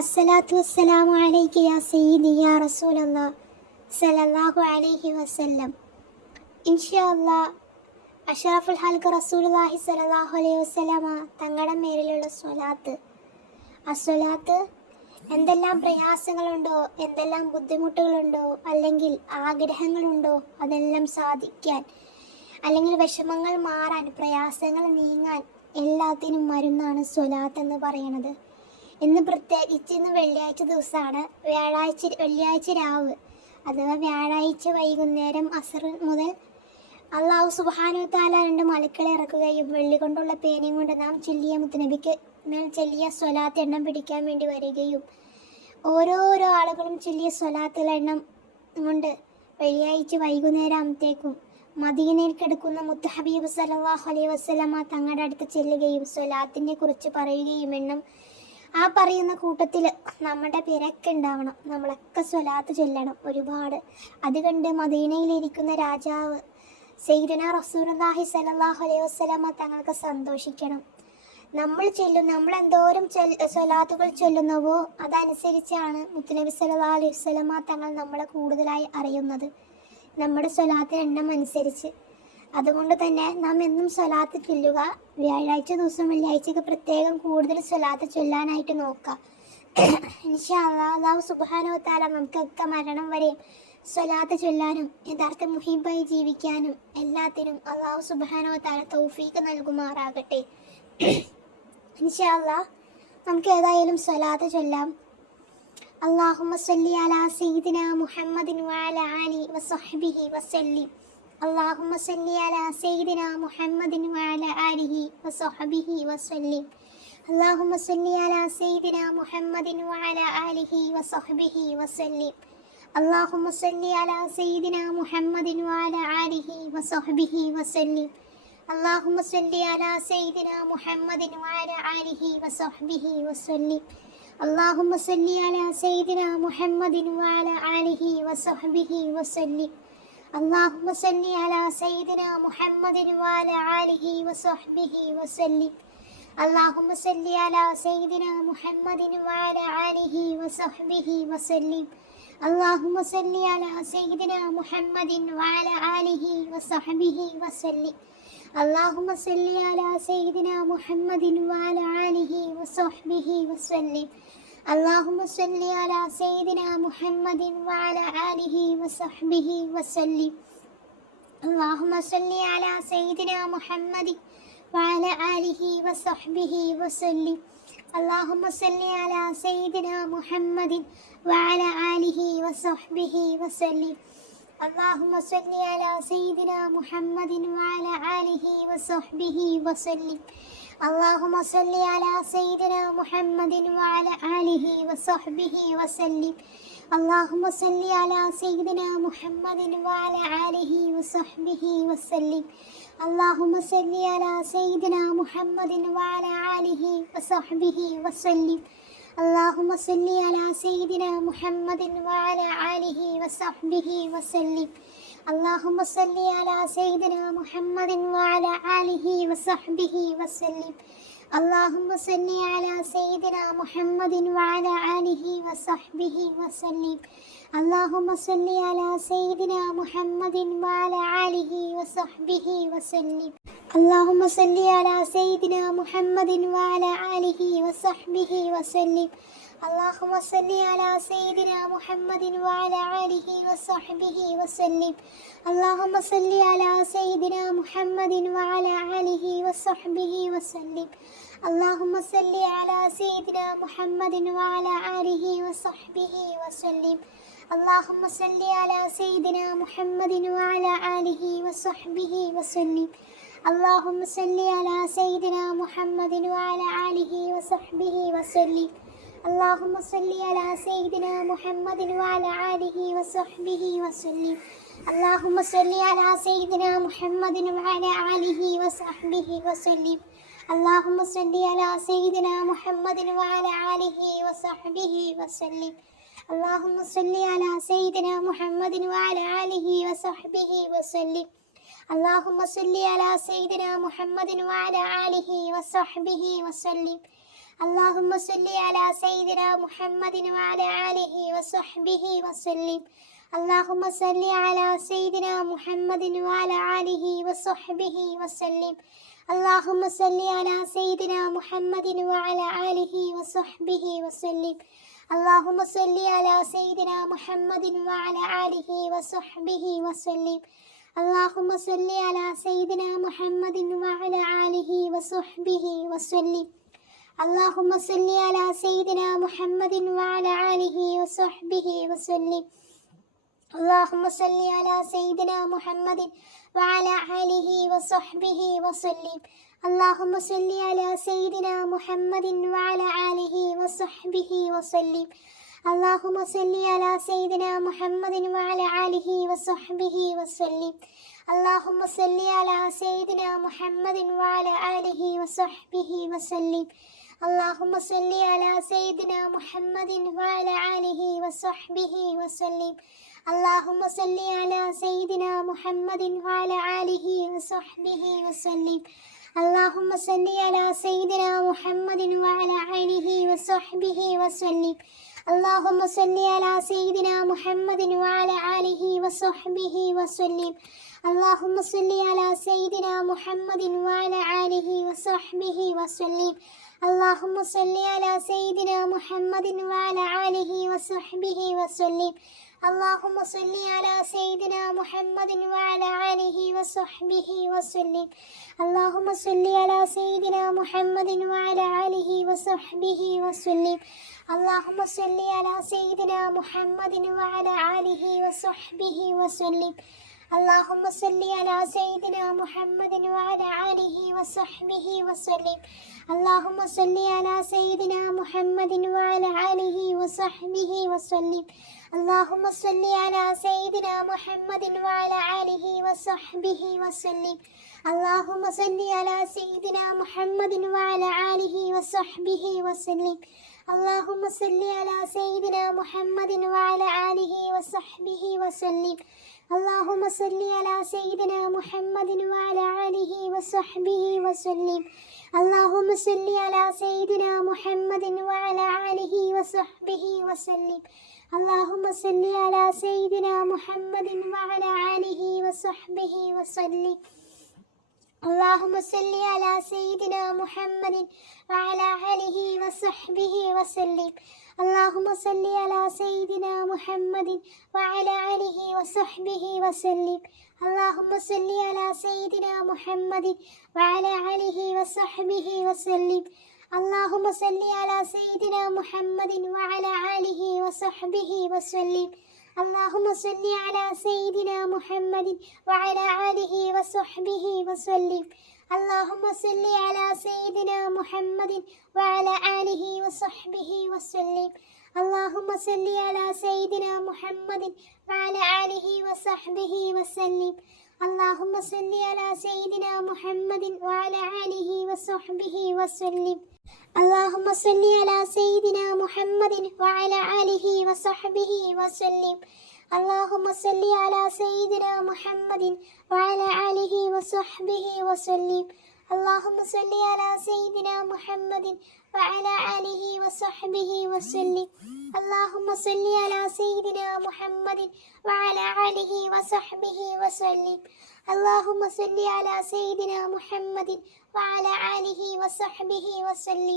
അസ്സലാത്തു വസ്സലാമു അലൈക യാ സയ്യിദി യാ റസൂലല്ലാഹ് സല്ലല്ലാഹു അലൈഹി വസല്ലം. ഇൻഷാ അല്ലാഹ് അഷ്റഫുൽ ഹൽഖ് റസൂലുള്ളാഹി സല്ലല്ലാഹു അലൈഹി വസല്ലമ തങ്ങളുടെ മേലിലുള്ള സ്വലാത്ത്. സ്വലാത്ത് എന്തെല്ലാം പ്രയാസങ്ങളുണ്ടോ, എന്തെല്ലാം ബുദ്ധിമുട്ടുകളുണ്ടോ, അല്ലെങ്കിൽ ആഗ്രഹങ്ങളുണ്ടോ, അതെല്ലാം സാധിക്കാൻ, അല്ലെങ്കിൽ വിഷമങ്ങൾ മാറാൻ, പ്രയാസങ്ങൾ നീങ്ങാൻ എല്ലാത്തിനും മരുന്നാണ് സ്വലാത്ത് എന്ന് പറയുന്നത്. പ്രത്യേകിച്ച് ഇന്ന് വെള്ളിയാഴ്ച ദിവസമാണ്. വെള്ളിയാഴ്ച രാവ് അഥവാ വ്യാഴാഴ്ച വൈകുന്നേരം അസർ മുതൽ അള്ളാഹു സുബ്ഹാനഹു വ തആല 2 മലക്കുകളെ ഇറക്കുകയും വെള്ളി കൊണ്ടുള്ള പേനയും കൊണ്ട് നാം ചൊല്ലിയ മുത്തുനബിക്ക് മേൽ ചൊല്ലിയ സ്വലാത്ത് എണ്ണം പിടിക്കാൻ വേണ്ടി വരികയും ഓരോരോ ആളുകളും ചൊല്ലിയ സ്വലാത്തുകളുടെ എണ്ണം കൊണ്ട് വെള്ളിയാഴ്ച വൈകുന്നേരം ആകുമ്പോഴത്തേക്കും മദീനയിൽ കിടക്കുന്ന മുത്ത് ഹബീബ് സല്ലല്ലാഹു അലൈഹി വസല്ലമ തങ്ങളുടെ അടുത്ത് ചെല്ലുകയും സ്വലാത്തിനെ കുറിച്ച് പറയുകയും എണ്ണം ആ പറയുന്ന കൂട്ടത്തിൽ നമ്മുടെ പേരൊക്കെ ഉണ്ടാവണം. നമ്മളൊക്കെ സ്വലാത്ത് ചൊല്ലണം ഒരുപാട്. അതുകൊണ്ട് മദീനയിലിരിക്കുന്ന രാജാവ് സയ്യിദുനാ റസൂലുള്ളാഹി സ്വല്ലല്ലാഹു അലൈഹി വസല്ലമ തങ്ങൾക്ക് സന്തോഷിക്കണം. നമ്മൾ എന്തോരം സ്വലാത്തുകൾ ചൊല്ലുന്നുവോ അതനുസരിച്ചാണ് മുത്തുനബി സല്ലല്ലാഹു അലൈഹി വസല്ലമ തങ്ങൾ നമ്മളെ കൂടുതലായി അറിയുന്നത്, നമ്മുടെ സ്വലാത്തിന് എണ്ണം അനുസരിച്ച്. അതുകൊണ്ട് തന്നെ നാം എന്നും സ്വലാത്ത് ചൊല്ലുക. വ്യാഴാഴ്ച ദിവസം വെള്ളിയാഴ്ചക്ക് പ്രത്യേകം കൂടുതൽ സ്വലാത്ത് ചൊല്ലാനായിട്ട് നോക്കുക. ഇൻഷാ അല്ലാഹ് അല്ലാഹു സുബ്ഹാനഹു വ തആല നമുക്കൊക്കെ മരണം വരെയും സ്വലാത്ത് ചൊല്ലാനും യഥാർത്ഥ മുഹിബായി ജീവിക്കാനും എല്ലാത്തിനും അല്ലാഹു സുബ്ഹാനഹു വ തആല തൗഫീഖ് നൽകുമാറാകട്ടെ. ഇൻഷാ അല്ലാഹ് നമുക്ക് ഏതായാലും സ്വലാത്ത് ചൊല്ലാം. അല്ലാഹുമ്മ സ്വല്ലി അലാ സയ്യിദിനാ മുഹമ്മദിൻ വഅലാ ആലിഹി വസഹ്ബിഹി വസല്ലിം. اللهم صل على سيدنا محمد وعلى آله وصحبه وسلم. اللهم صل على سيدنا محمد وعلى آله وصحبه وسلم. اللهم صل على سيدنا محمد وعلى آله وصحبه وسلم. اللهم صل على سيدنا محمد وعلى آله وصحبه وسلم. اللهم صل على سيدنا محمد وعلى آله وصحبه وسلم. اللهم صل على سيدنا محمد وعلى آله وصحبه وسلم. اللهم صل على سيدنا محمد وعلى آله وصحبه وسلم. اللهم صل على سيدنا محمد وعلى آله وصحبه وسلم. اللهم صل على سيدنا محمد وعلى آله وصحبه وسلم. اللهم صل على سيدنا محمد وعلى آله وصحبه وسلم. اللهم صل على سيدنا محمد وعلى آله وصحبه وسلم. اللهم صل على سيدنا محمد وعلى آله وصحبه وسلم. اللهم صل على سيدنا محمد وعلى آله وصحبه وسلم. اللهم صل على سيدنا محمد وعلى آله وصحبه وسلم. اللهم صل على سيدنا محمد وعلى آله وصحبه وسلم. اللهم صل على سيدنا محمد وعلى آله وصحبه وسلم. اللهم صل على سيدنا محمد وعلى آله وصحبه وسلم. اللهم صل على سيدنا محمد وعلى آله وصحبه وسلم. اللهم صل على سيدنا محمد وعلى آله وصحبه وسلم. اللهم صل على سيدنا محمد وعلى آله وصحبه وسلم. اللهم صل على سيدنا محمد وعلى آله وصحبه وسلم. اللهم صل على سيدنا محمد وعلى آله وصحبه وسلم. اللهم صل على سيدنا محمد وعلى آله وصحبه وسلم. اللهم صل على سيدنا محمد وعلى آله وصحبه وسلم. اللهم صل على سيدنا محمد وعلى آله وصحبه وسلم. اللهم صل على سيدنا محمد وعلى آله وصحبه وسلم. اللهم صل على سيدنا محمد وعلى آله وصحبه وسلم. اللهم صل على سيدنا محمد وعلى آله وصحبه وسلم. اللهم صل على سيدنا محمد وعلى آله وصحبه وسلم. اللهم صل على سيدنا محمد وعلى آله وصحبه وسلم. اللهم صل على سيدنا محمد وعلى آله وصحبه وسلم. اللهم صل على سيدنا محمد وعلى آله وصحبه وسلم. اللهم صل على سيدنا محمد وعلى آله وصحبه وسلم. اللهم صل على سيدنا محمد وعلى آله وصحبه وسلم. اللهم صل على سيدنا محمد وعلى آله وصحبه وسلم. اللهم صل على سيدنا محمد وعلى آله وصحبه وسلم. اللهم صل على سيدنا محمد وعلى آله وصحبه وسلم. اللهم صل على سيدنا محمد وعلى آله وصحبه وسلم. اللهم صل على سيدنا محمد وعلى آله وصحبه وسلم. اللهم صل على سيدنا محمد وعلى آله وصحبه وسلم. اللهم صل على سيدنا محمد وعلى آله وصحبه وسلم. اللهم صل على سيدنا محمد وعلى آله وصحبه وسلم. اللهم صل على سيدنا محمد وعلى آله وصحبه وسلم. اللهم صل على سيدنا محمد وعلى آله وصحبه وسلم. اللهم صل على سيدنا محمد وعلى آله وصحبه وسلم. اللهم صل على سيدنا محمد وعلى آله وصحبه وسلم. اللهم صل على سيدنا محمد وعلى آله وصحبه وسلم. اللهم صل على سيدنا محمد وعلى آله وصحبه وسلم. اللهم صل على سيدنا محمد وعلى آله وصحبه وسلم. اللهم صل على سيدنا محمد وعلى آله وصحبه وسلم. اللهم صل على سيدنا محمد وعلى آله وصحبه وسلم. اللهم صل على سيدنا محمد وعلى آله وصحبه وسلم. اللهم صل على سيدنا محمد وعلى آله وصحبه وسلم. اللهم صل على سيدنا محمد وعلى آله وصحبه وسلم. اللهم صل على سيدنا محمد وعلى آله وصحبه وسلم. اللهم صل على سيدنا محمد وعلى آله وصحبه وسلم. اللهم صل على سيدنا محمد وعلى آله وصحبه وسلم. اللهم صل على سيدنا محمد وعلى آله وصحبه وسلم. اللهم صل على سيدنا محمد وعلى آله وصحبه وسلم. اللهم صل على سيدنا محمد وعلى آله وصحبه وسلم. اللهم صل على سيدنا محمد وعلى آله وصحبه وسلم. اللهم صل على سيدنا محمد وعلى آله وصحبه وسلم. اللهم صل على سيدنا محمد وعلى آله وصحبه وسلم. اللهم صل على سيدنا محمد وعلى آله وصحبه وسلم. اللهم صل على سيدنا محمد وعلى آله وصحبه وسلم. اللهم صل على سيدنا محمد وعلى آله وصحبه وسلم. اللهم صل على سيدنا محمد وعلى آله وصحبه وسلم. اللهم صل على سيدنا محمد وعلى آله وصحبه وسلم. اللهم صل على سيدنا محمد وعلى آله وصحبه وسلم. اللهم صل على سيدنا محمد وعلى آله وصحبه وسلم. اللهم صل على سيدنا محمد وعلى آله وصحبه وسلم. اللهم صل على سيدنا محمد وعلى آله وصحبه وسلم.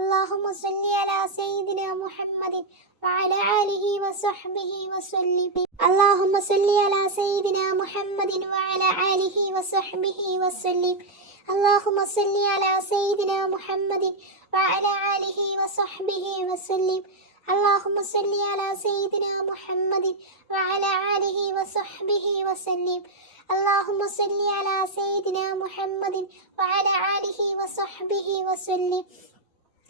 اللهم صل على سيدنا محمد وعلى آله وصحبه وسلم. اللهم صل على سيدنا محمد وعلى آله وصحبه وسلم. اللهم صل على سيدنا محمد وعلى آله وصحبه وسلم. اللهم صل على سيدنا محمد وعلى آله وصحبه وسلم.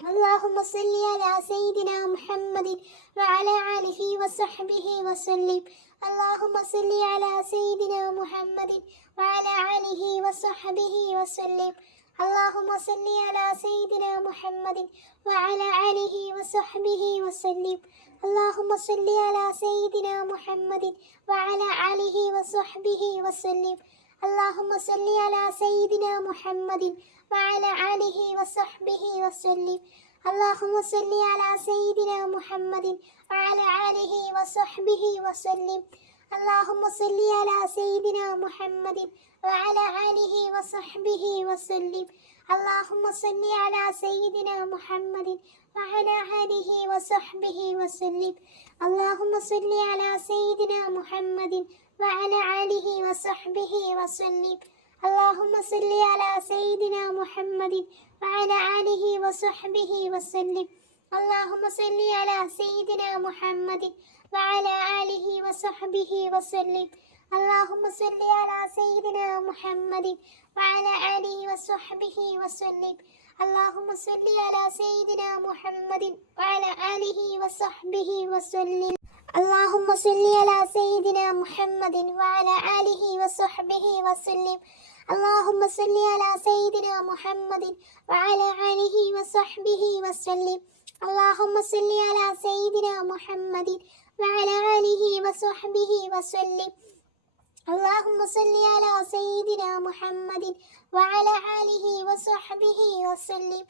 اللهم صل على سيدنا محمد وعلى آله وصحبه وسلم. اللهم صل على سيدنا محمد وعلى آله وصحبه وسلم. اللهم صل على سيدنا محمد وعلى آله وصحبه وسلم. اللهم صل على سيدنا محمد وعلى آله وصحبه وسلم. اللهم صل على سيدنا محمد وعلى آله وصحبه وسلم. اللهم صل على سيدنا محمد وعلى آله وصحبه وسلم. اللهم صل على سيدنا محمد وعلى آله وصحبه وسلم. اللهم صل على سيدنا محمد وعلى آله وصحبه وسلم. اللهم صل على سيدنا محمد وعلى آله وصحبه وسلم. اللهم صل على سيدنا محمد وعلى آله وصحبه وسلم. اللهم صل على سيدنا محمد وعلى آله وصحبه وسلم. اللهم صل على سيدنا محمد وعلى آله وصحبه وسلم. اللهم صل على سيدنا محمد وعلى آله وصحبه وسلم. اللهم صل على سيدنا محمد وعلى آله وصحبه وسلم. اللهم صل على سيدنا محمد وعلى آله وصحبه وسلم. اللهم صل على سيدنا محمد وعلى آله وصحبه وسلم. اللهم صل على سيدنا محمد وعلى آله وصحبه وسلم.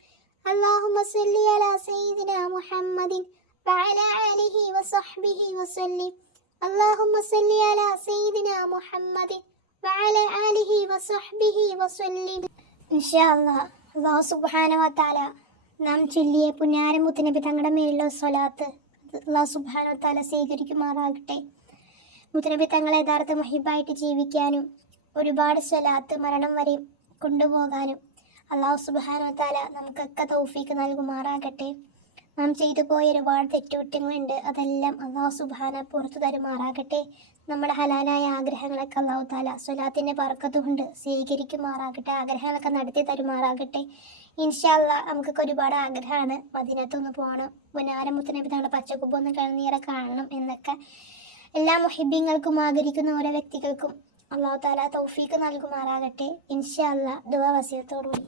اللهم صل على سيدنا محمد وعلى آله وصحبه وسلم. اللهم صل على سيدنا محمد وعلى آله وصحبه وسلم. ഇൻഷാ അല്ലാഹ് അല്ലാഹു സുബ്ഹാനഹു വ തആല നാം ചൊല്ലിയ പുന്നാരമുത്തനബി തങ്ങളുടെ മേലുള്ള സ്വലാത്ത് അല്ലാഹു സുബ്ഹാനഹു വ തആല സ്വീകരിക്കുമാറാകട്ടെ. മുത്തനബി തങ്ങളെ യഥാർത്ഥ മുഹിബായിട്ട് ജീവിക്കാനും ഒരുപാട് സ്വലാത്ത് മരണം വരെ കൊണ്ടുപോകാനും അല്ലാഹു സുബ്ഹാനഹു വ തആല നമുക്കൊക്കെ തൗഫീക്ക് നൽകുമാറാകട്ടെ. നാം ചെയ്തു പോയ ഒരുപാട് തെറ്റുകുറ്റങ്ങളുണ്ട്, അതെല്ലാം അല്ലാഹു സുബ്ഹാന പുറത്തു തരുമാറാകട്ടെ. നമ്മുടെ ഹലാലായ ആഗ്രഹങ്ങളൊക്കെ അല്ലാഹു തആല സ്വലാത്തിൻ്റെ ബർക്കത്ത് കൊണ്ട് സ്വീകരിക്കുമാറാകട്ടെ. ആഗ്രഹങ്ങളൊക്കെ നടത്തി തരുമാറാകട്ടെ. ഇൻഷാ അല്ലാഹ് നമുക്കൊക്കെ ഒരുപാട് ആഗ്രഹമാണ് മദീനത്തൊന്ന് പോകണം, പുന്നാരമുത്തനബി തങ്ങളുടെ പച്ചക്കുപ്പൊന്ന് കണ്ണീരെ കാണണം എന്നൊക്കെ. എല്ലാ മുഹിബ്ബീങ്ങൾക്കും ആഗ്രഹിക്കുന്ന ഓരോ വ്യക്തികൾക്കും അല്ലാഹു തആല തൗഫീക്ക് നൽകുമാറാകട്ടെ. ഇൻഷാ അല്ലാഹ് ദുആ വസിയത്തോടുകൂടി.